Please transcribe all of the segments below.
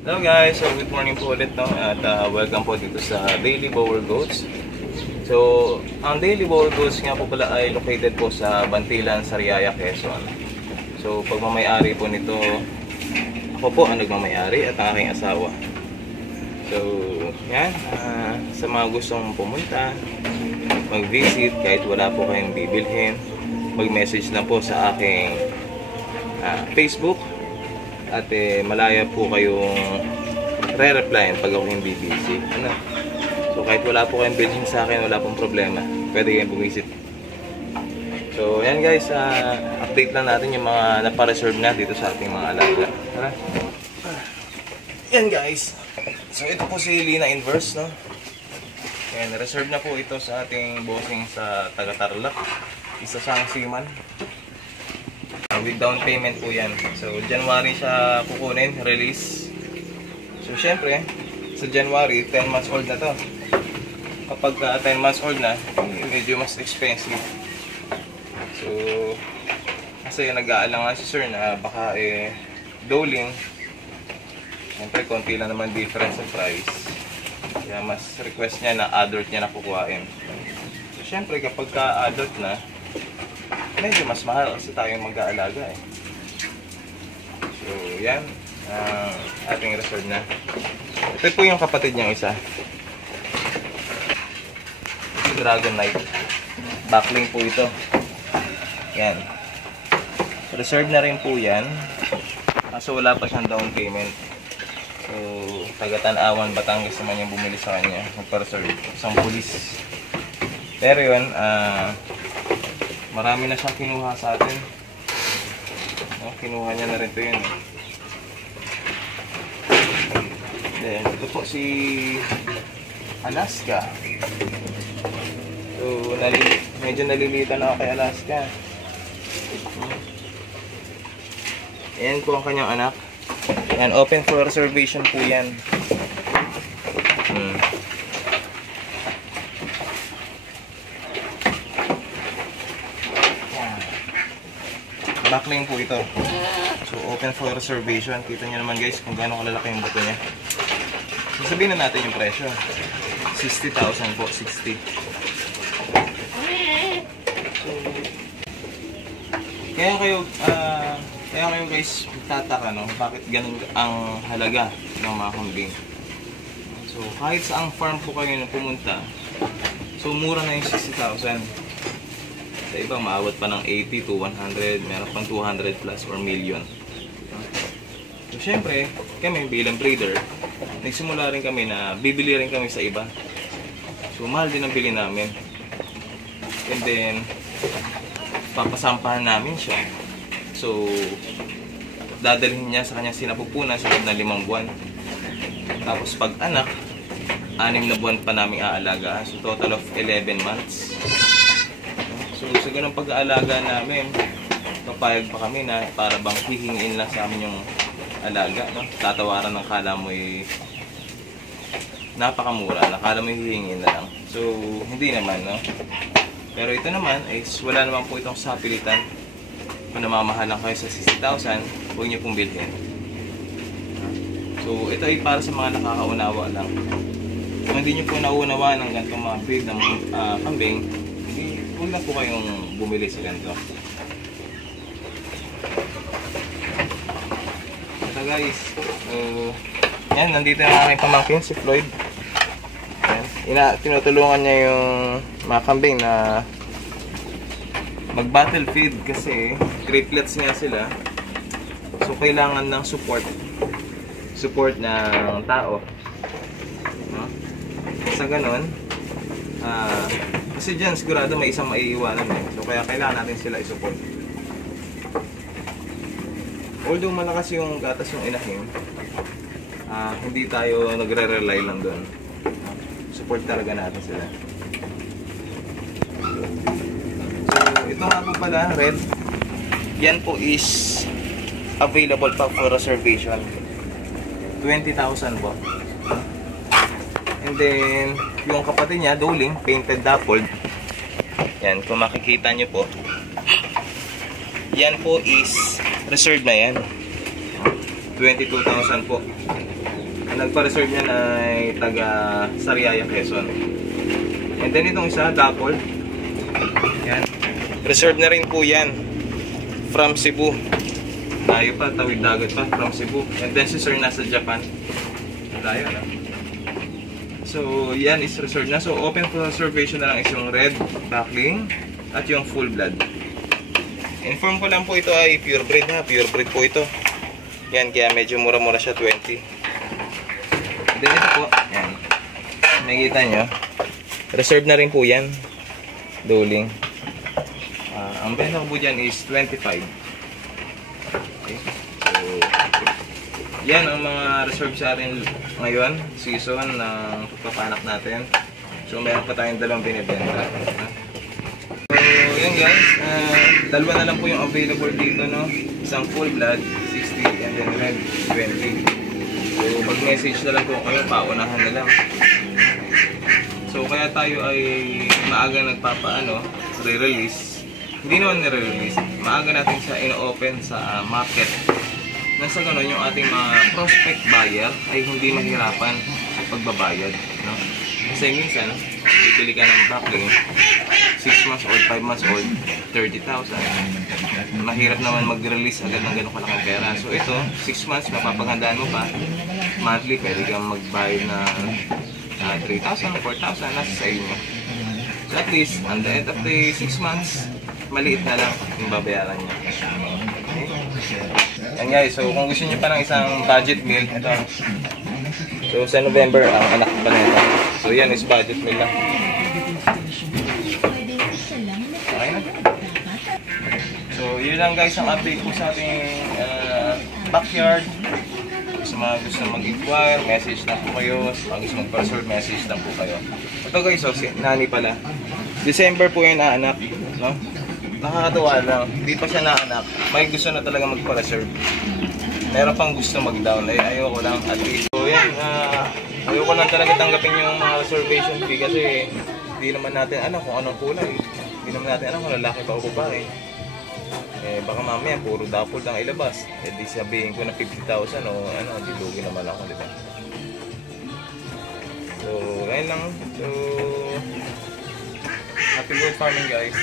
Hello guys, so good morning po ulit, no? At welcome po dito sa Daily Bower Goats. So, ang Daily Bower Goats nga po pala ay located po sa Bantilan, Sariaya, Quezon. So, pagmamayari po nito, ako po ang nagmamayari at ang aking asawa. So, yan, sa mga gustong pumunta, mag-visit kahit wala po kayong bibilhin, mag-message na po sa aking Facebook. At malaya po kayong re-replyan pag ako hindi busy. Ano? So kahit wala po kayong bilhin sa akin, wala pong problema. Pwede kayong bumisit. So yan guys, update lang natin yung mga napa-reserve na dito sa ating mga alaga. Tara. Yan guys. So ito po si Lina Inverse, no? Yan, reserve na po ito sa ating bossing sa taga-Tarlac. Isa siyang seaman. With down payment po yan. So, January siya kukunin, release. So, syempre, sa January, 10 months old na to. Kapag 10 months old na, medyo mas expensive. So, kasi nag-aalangan si sir na baka doling. Syempre, konti lang naman difference sa price. Kaya mas request niya na adult niya na kukuhain. So, syempre, kapag adult na, medyo mas mahal kasi tayong mag-aalaga eh. So, yan. Ating reserve na. Ito po yung kapatid niyang isa. Dragon Knight. Backling po ito. Yan. Reserve na rin po yan. Kaso wala pa siyang down payment. So, taga-Tanawan, Batangas naman yung bumili sa kanya. Magpa-reserve. Isang pulis. Pero yun, marami na siyang kinuha sa atin. No, kinuha niya na rin ito yun. Then, ito po si Alaska. So, medyo nalilita na ako kay Alaska. Ayan po ang kanyang anak. Ayan, open for reservation po yan. Backling po ito. So, open for reservation. Kita nyo naman guys kung gaano kalalaki yung bato niya. So, sabihin na natin yung presyo. 60,000 po. 60. So, kaya kayo guys magtataka, no? Bakit ganun ang halaga ng mga kambing. So, kahit saang farm po kayo na pumunta, so mura na yung 60,000. Sa iba, maabot pa ng 80 to 100, meron pang 200 plus or million. So, syempre, kami bilang breeder, nagsimula rin kami na bibili rin kami sa iba. So, mahal din ang bili namin. And then, papasampahan namin siya. So, dadalhin niya sa kanyang sinapupunan sa loob ng 5 buwan. Tapos, pag anak, 6 na buwan pa namin aalagaan. So, total of 11 months. So, sa ganang pag-aalaga namin, papayag pa kami na para bang hihingin lang sa amin yung alaga, no? Tatawaran ng kala mo'y napakamura, nakala mo'y hihingin na lang. So, hindi naman, no? Pero ito naman, is wala naman po itong sapilitan. Kung namamahalan kayo sa 60,000, huwag niyo pong bilhin. So, ito ay para sa mga nakakaunawa lang. Kung hindi niyo po nauunawa ng ganitong mga breed ng kambing, huwag na po kayong bumili sa ganito. Ito guys. Yan, nandito na aking pamangkin, si Floyd. Yan. Tinutulungan niya yung mga kambing na mag-battle feed kasi triplets nga sila. So, kailangan ng support. Support ng tao. No? Sa ganon, kasi dyan, sigurado may isang maiiwanan eh. So, kaya kailangan natin sila i-support. Although malakas yung gatas yung inahin, hindi tayo nagre-rely lang doon. Support talaga natin sila. So, ito nga po pala, red. Yan po is available pa for reservation. 20,000 po. And then, yung kapatid niya, Doling, painted dappled. Yan, kung makikita nyo po. Yan po is reserved na yan. 22,000 po. Ang nagpa-reserve niyan ay taga Sariaya, Quezon. And then itong isa, Dapol. Yan. Reserve na rin po yan. From Cebu. Layo pa, tawid dagat pa from Cebu. And then si Sir nasa Japan. Layo na. So yan is reserved na. So open for reservation na lang is yung red backling at yung full blood. Inform ko lang po ito ay pure breed ha. Pure breed po ito. Yan, kaya medyo mura-mura siya, 20. Then ito po, yan. Nakikita nyo. Reserve na rin po yan. Dueling. Ang benta po dyan is 25. Okay. So, yan ang mga reserve sa atin ngayon. Season ng pagpapanak natin. So, meron pa tayong dalawang binibenta. So, yun guys. Dalawa na lang po yung available dito, no? Isang full blood, 60, and then red, 20. So, mag-message na lang po kayo, paunahan na lang. So, kaya tayo ay maaga nagpapaano, re-release. Hindi naman nire-release. Maaga natin siya in-open sa market. Nasa ganun, yung ating mga prospect buyer ay hindi mahirapan sa pagbabayad. No? Kasi minsan, bibili ka ng backling, 6 months old, 5 months old, 30,000. Mahirap naman mag-release agad ng ganun kalaking pera. So ito, 6 months, mapapaghandaan mo pa. Monthly, pwede kang magbayad na 3,000, 4,000, nasa sa inyo. So at least, on the end of the 6 months, maliit na lang yung babayaran niya. Okay? Yan guys, so kung gusto niyo pa ng isang budget meal, ito. So sa November, ang anak pa nito. So yan is budget meal lang. Okay na. So yun lang guys ang update po sa ating backyard. Sa mga gusto mag-inquire, message lang po kayo. Sa mga gusto mag-reserve, message lang po kayo. Ito guys, so si Nani pala. December po yung naanak, no? Nakakatuwa lang, hindi pa siya naanak. May gusto na talaga magpa-reserve. Meron pang gusto mag-down, ay ayoko lang at least. So yan, ayoko lang talaga tanggapin yung mga reservation fee kasi hindi naman natin alam kung anong kulay. Hindi naman natin alam kung lalaki pa o babae. Eh baka mamaya puro dapol lang ilabas. Eh di sabihin ko na 50,000 o ano, di lugi naman ako, di ba? So, ayun lang. So, happy goat farming guys.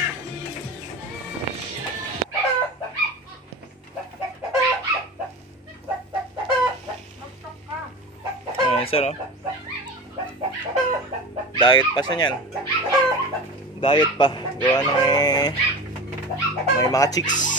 Sir, oh. Diet pa siya niyan. Diet pa. Gawa ng may mga chicks.